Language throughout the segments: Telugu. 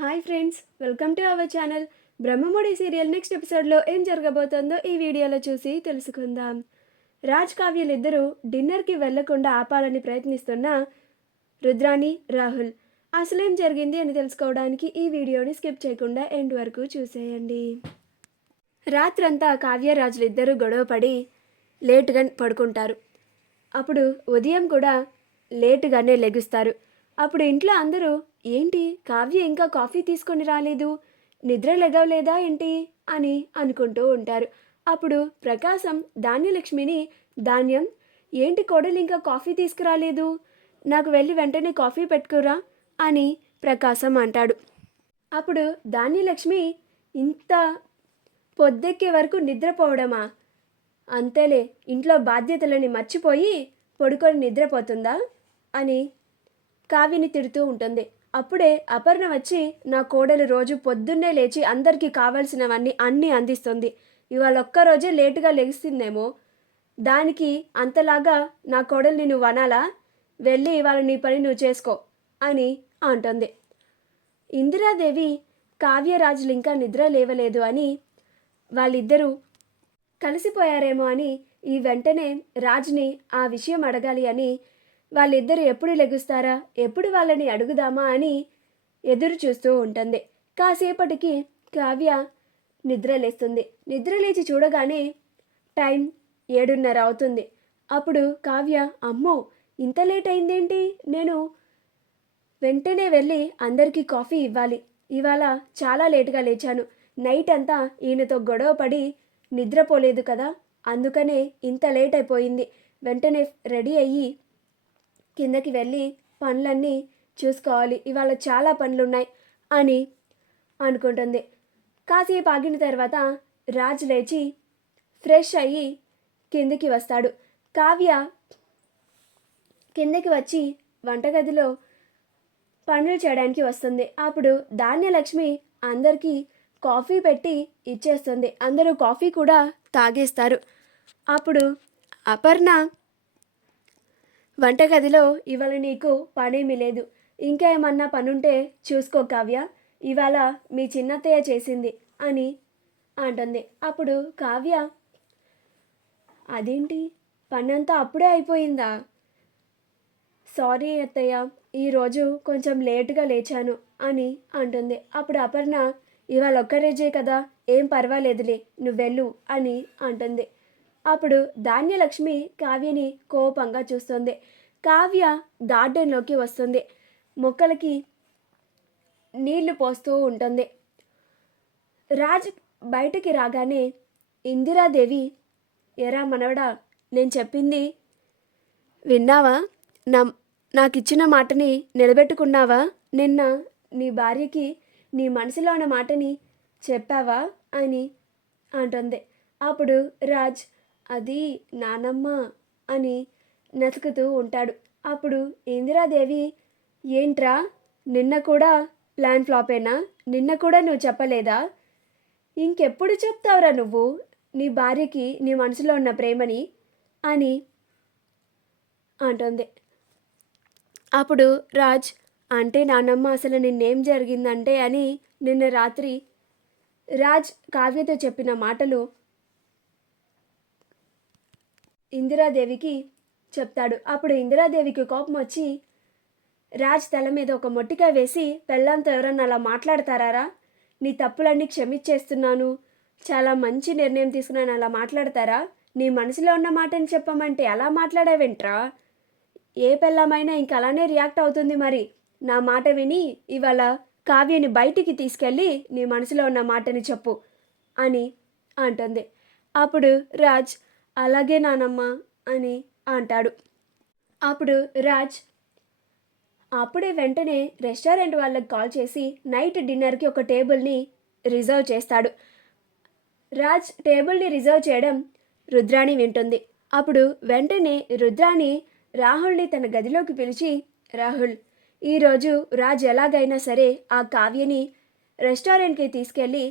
Hi friends, welcome to our channel. Brahmamudi serial next ఎపిసోడ్లో ఏం జరగబోతుందో ఈ వీడియోలో చూసి తెలుసుకుందాం. రాజ్ కావ్యలిద్దరూ డిన్నర్కి వెళ్లకుండా ఆపాలని ప్రయత్నిస్తున్న రుద్రాణి, రాహుల్ అసలేం జరిగింది అని తెలుసుకోవడానికి ఈ వీడియోని స్కిప్ చేయకుండా ఎండ్ వరకు చూసేయండి. రాత్రంతా కావ్యరాజులిద్దరూ గొడవపడి లేటుగా పడుకుంటారు. అప్పుడు ఉదయం కూడా లేటుగానే లెగుస్తారు. అప్పుడు ఇంట్లో అందరూ ఏంటి కావ్య ఇంకా కాఫీ తీసుకొని రాలేదు, నిద్ర లెగవలేదా ఏంటి అని అనుకుంటూ ఉంటారు. అప్పుడు ప్రకాశం ధాన్యలక్ష్మిని, ధాన్యం ఏంటి కోడలు ఇంకా కాఫీ తీసుకురాలేదు, నాకు వెళ్ళి వెంటనే కాఫీ పెట్టుకురా అని ప్రకాశం అంటాడు. అప్పుడు ధాన్యలక్ష్మి ఇంత పొద్దెక్కే వరకు నిద్రపోవడమా, అంతేలే ఇంట్లో బాధ్యతలని మర్చిపోయి పడుకొని నిద్రపోతుందా అని కావ్యని తిడుతూ ఉంటుంది. అప్పుడే అపర్ణ వచ్చి నా కోడలు రోజు పొద్దున్నే లేచి అందరికీ కావాల్సినవన్నీ అన్నీ అందిస్తుంది, ఇవాళ ఒక్కరోజే లేటుగా లెగిస్తుందేమో, దానికి అంతలాగా నా కోడల్ని నువ్వు అనాలా, వెళ్ళి ఇవాళ నీ పని నువ్వు చేసుకో అని అంటుంది. ఇందిరాదేవి కావ్యరాజులు ఇంకా నిద్ర లేవలేదు అని వాళ్ళిద్దరూ కలిసిపోయారేమో అని ఈ వెంటనే రాజ్ని ఆ విషయం అడగాలి అని వాళ్ళిద్దరూ ఎప్పుడు లెగుస్తారా, ఎప్పుడు వాళ్ళని అడుగుదామా అని ఎదురు చూస్తూ ఉంటుంది. కాసేపటికి కావ్య నిద్రలేస్తుంది. నిద్రలేచి చూడగానే టైం 7:30 అవుతుంది. అప్పుడు కావ్య, అమ్మో ఇంత లేట్ అయిందేంటి, నేను వెంటనే వెళ్ళి అందరికీ కాఫీ ఇవ్వాలి, ఇవాళ చాలా లేటుగా లేచాను, నైట్ అంతా ఈయనతో గొడవ పడి నిద్రపోలేదు కదా, అందుకనే ఇంత లేట్ అయిపోయింది, వెంటనే రెడీ అయ్యి కిందకి వెళ్ళి పనులన్నీ చూసుకోవాలి, ఇవాళ చాలా పనులున్నాయి అని అనుకుంటుంది. కాసేపు ఆగిన తర్వాత రాజ్ లేచి ఫ్రెష్ అయ్యి కిందకి వస్తాడు. కావ్య కిందకి వచ్చి వంటగదిలో పనులు చేయడానికి వస్తుంది. అప్పుడు ధాన్యలక్ష్మి అందరికీ కాఫీ పెట్టి ఇచ్చేస్తుంది. అందరూ కాఫీ కూడా తాగేస్తారు. అప్పుడు అపర్ణ, వంటగదిలో ఇవాళ నీకు పనేమీ లేదు, ఇంకా ఏమన్నా పనుంటే చూసుకో కావ్య, ఇవాళ మీ చిన్నత్తయ్య చేసింది అని అంటుంది. అప్పుడు కావ్య, అదేంటి పనంతా అప్పుడే అయిపోయిందా, సారీ అత్తయ్య, ఈరోజు కొంచెం లేటుగా లేచాను అని అంటుంది. అప్పుడు అపర్ణ, ఇవాళ ఒక్కరోజే కదా, ఏం పర్వాలేదులే, నువ్వెళ్ళు అని అంటుంది. అప్పుడు ధాన్యలక్ష్మి కావ్యని కోపంగా చూస్తుంది. కావ్య గార్డెన్లోకి వస్తుంది. మొక్కలకి నీళ్లు పోస్తూ ఉంటుంది. రాజ్ బయటికి రాగానే ఇందిరాదేవి, ఎరా మనవడా, నేను చెప్పింది విన్నావా, నాకిచ్చిన మాటని నిలబెట్టుకున్నావా, నిన్న నీ భార్యకి నీ మనసులో ఉన్న మాటని చెప్పావా అని అంటుంది. అప్పుడు రాజ్, అది నానమ్మ అని నసుకుతూ ఉంటాడు. అప్పుడు ఇందిరాదేవి, ఏంట్రా నిన్న కూడా ప్లాన్ ఫ్లాపేనా, నిన్న కూడా నువ్వు చెప్పలేదా, ఇంకెప్పుడు చెప్తావురా నువ్వు నీ భార్యకి నీ మనసులో ఉన్న ప్రేమని అని అంటుంది. అప్పుడు రాజ్, అంటే నానమ్మ అసలు నిన్నేం జరిగిందంటే అని నిన్న రాత్రి రాజ్ కావ్యతో చెప్పిన మాటలు ఇందిరాదేవికి చెప్తాడు. అప్పుడు ఇందిరాదేవికి కోపం వచ్చి రాజ్ తల మీద ఒక మొట్టికాయ వేసి, పెళ్ళాంతో ఎవరన్నా అలా మాట్లాడతారా, నీ తప్పులన్నీ క్షమించేస్తున్నాను, చాలా మంచి నిర్ణయం తీసుకున్నాను, అలా మాట్లాడతారా, నీ మనసులో ఉన్న మాటని చెప్పమంటే అలా మాట్లాడావేంట్రా, ఏ పెళ్ళామైనా ఇంక అలానే రియాక్ట్ అవుతుంది, మరి నా మాట విని ఇవాళ కావ్యని బయటికి తీసుకెళ్ళి నీ మనసులో ఉన్న మాటని చెప్పు అని అంటుంది. అప్పుడు రాజ్, అలాగే నానమ్మ అని అంటాడు. అప్పుడు రాజ్ అప్పుడే వెంటనే రెస్టారెంట్ వాళ్ళకి కాల్ చేసి నైట్ డిన్నర్కి ఒక టేబుల్ని రిజర్వ్ చేస్తాడు. రాజ్ టేబుల్ని రిజర్వ్ చేయడం రుద్రాణి వింటుంది. అప్పుడు వెంటనే రుద్రాణి రాహుల్ని తన గదిలోకి పిలిచి, రాహుల్, ఈరోజు రాజ్ ఎలాగైనా సరే ఆ కావ్యని రెస్టారెంట్కి తీసుకెళ్ళి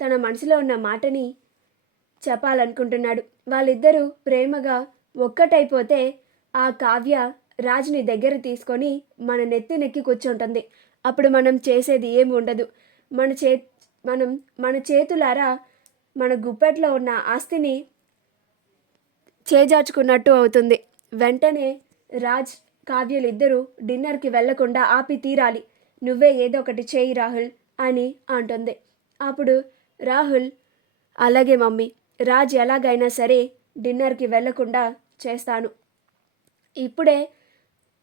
తన మనసులో ఉన్న మాటని చెప్పాలనుకుంటున్నాడు, వాళ్ళిద్దరూ ప్రేమగా ఒక్కటైపోతే ఆ కావ్య రాజ్ని దగ్గర తీసుకొని మన నెత్తినెక్కి కూర్చుంటుంది. అప్పుడు మనం చేసేది ఏమి ఉండదు. మన చే మనం మన చేతులారా మన గుప్పెట్లో ఉన్న ఆస్తిని చేజార్చుకున్నట్టు అవుతుంది. వెంటనే రాజ్ కావ్యలు ఇద్దరూ డిన్నర్కి వెళ్లకుండా ఆపి తీరాలి. నువ్వే ఏదో ఒకటి చేయి రాహుల్ అని అంటుంది. అప్పుడు రాహుల్, అలాగే మమ్మీ, రాజ్ ఎలాగైనా సరే డిన్నర్కి వెళ్లకుండా చేస్తాను. ఇప్పుడే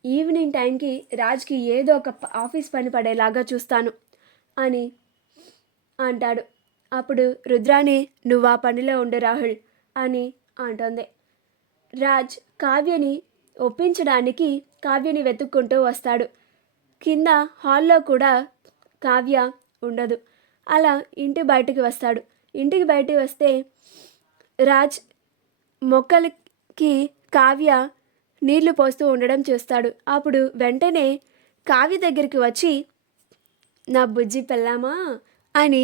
ఈవినింగ్ టైంకి రాజ్కి ఏదో ఒక ఆఫీస్ పని పడేలాగా చూస్తాను అని అంటాడు. అప్పుడు రుద్రాణి, నువ్వు ఆ పనిలో ఉండు రాహుల్ అని అంటుంది. రాజ్ కావ్యని ఒప్పించడానికి కావ్యని వెతుక్కుంటూ వస్తాడు. కింద హాల్లో కూడా కావ్య ఉండదు. అలా ఇంటి బయటికి వస్తాడు. ఇంటికి బయటికి వస్తే రాజ్ మొక్కలకి కావ్య నీళ్లు పోస్తూ ఉండడం చూస్తాడు. అప్పుడు వెంటనే కావ్య దగ్గరికి వచ్చి, నా బుజ్జి పెళ్ళామా అని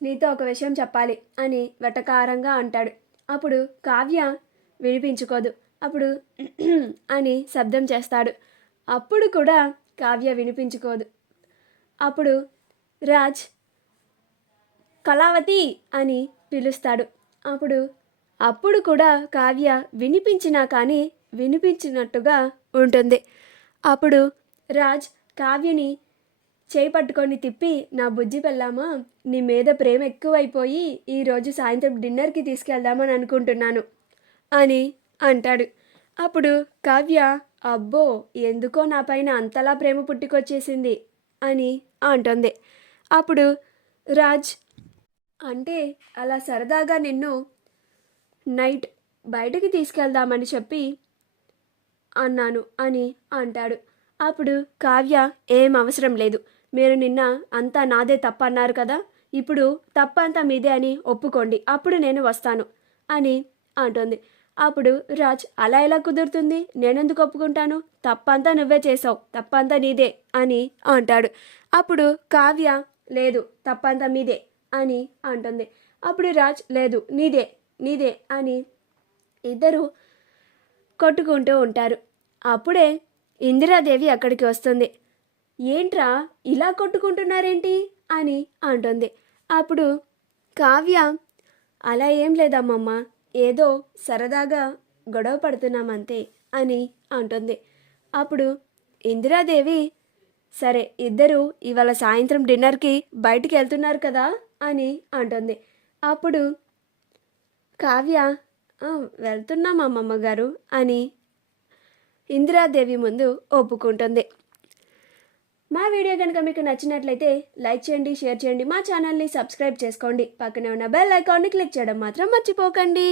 నీతో ఒక విషయం చెప్పాలి అని వెటకారంగా అంటాడు. అప్పుడు కావ్య వినిపించుకోదు. అప్పుడు అని శబ్దం చేస్తాడు. అప్పుడు కూడా కావ్య వినిపించుకోదు. అప్పుడు రాజ్ కళావతి అని పిలుస్తాడు. అప్పుడు కూడా కావ్య వినిపించినా కానీ వినిపించినట్టుగా ఉంటుంది. అప్పుడు రాజ్ కావ్యని చేయి పట్టుకొని తిప్పి, నా బుజ్జి పెళ్ళామా, నీ మీద ప్రేమ ఎక్కువైపోయి ఈరోజు సాయంత్రం డిన్నర్కి తీసుకెళ్దామని అనుకుంటున్నాను అని అంటాడు. అప్పుడు కావ్య, అబ్బో, ఎందుకో నా పైన అంతలా ప్రేమ పుట్టుకొచ్చేసింది అని అంటుంది. అప్పుడు రాజ్, అంటే అలా సరదాగా నిన్ను నైట్ బయటికి తీసుకెళ్దామని చెప్పి అన్నాను అని అంటాడు. అప్పుడు కావ్య, ఏం అవసరం లేదు, మీరు నిన్న అంతా నాదే తప్పు అన్నారు కదా, ఇప్పుడు తప్పంతా మీదే అని ఒప్పుకోండి, అప్పుడు నేను వస్తాను అని అంటుంది. అప్పుడు రాజ్, అలా ఎలా కుదురుతుంది, నేనెందుకు ఒప్పుకుంటాను, తప్పంతా నువ్వే చేసావు, తప్పంతా నీదే అని అంటాడు. అప్పుడు కావ్య, లేదు, తప్పంతా మీదే అని అంటుంది. అప్పుడు రాజ్, లేదు, నీదే నీదే అని ఇద్దరు కొట్టుకుంటూ ఉంటారు. అప్పుడే ఇందిరాదేవి అక్కడికి వస్తుంది. ఏంట్రా ఇలా కొట్టుకుంటున్నారేంటి అని అంటుంది. అప్పుడు కావ్య, అలా ఏం లేదమ్మమ్మ, ఏదో సరదాగా గొడవ పడుతున్నామంతే అని అంటుంది. అప్పుడు ఇందిరాదేవి, సరే, ఇద్దరు ఇవాళ సాయంత్రం డిన్నర్కి బయటికి వెళ్తున్నారు కదా అని అంటుంది. అప్పుడు కావ్య, వెళ్తున్నాం అమ్మమ్మ గారు అని ఇందిరాదేవి ముందు ఒప్పుకుంటుంది. మా వీడియో కనుక మీకు నచ్చినట్లయితే లైక్ చేయండి, షేర్ చేయండి, మా ఛానల్ని సబ్స్క్రైబ్ చేసుకోండి, పక్కనే ఉన్న బెల్ ఐకాన్ని క్లిక్ చేయడం మాత్రం మర్చిపోకండి.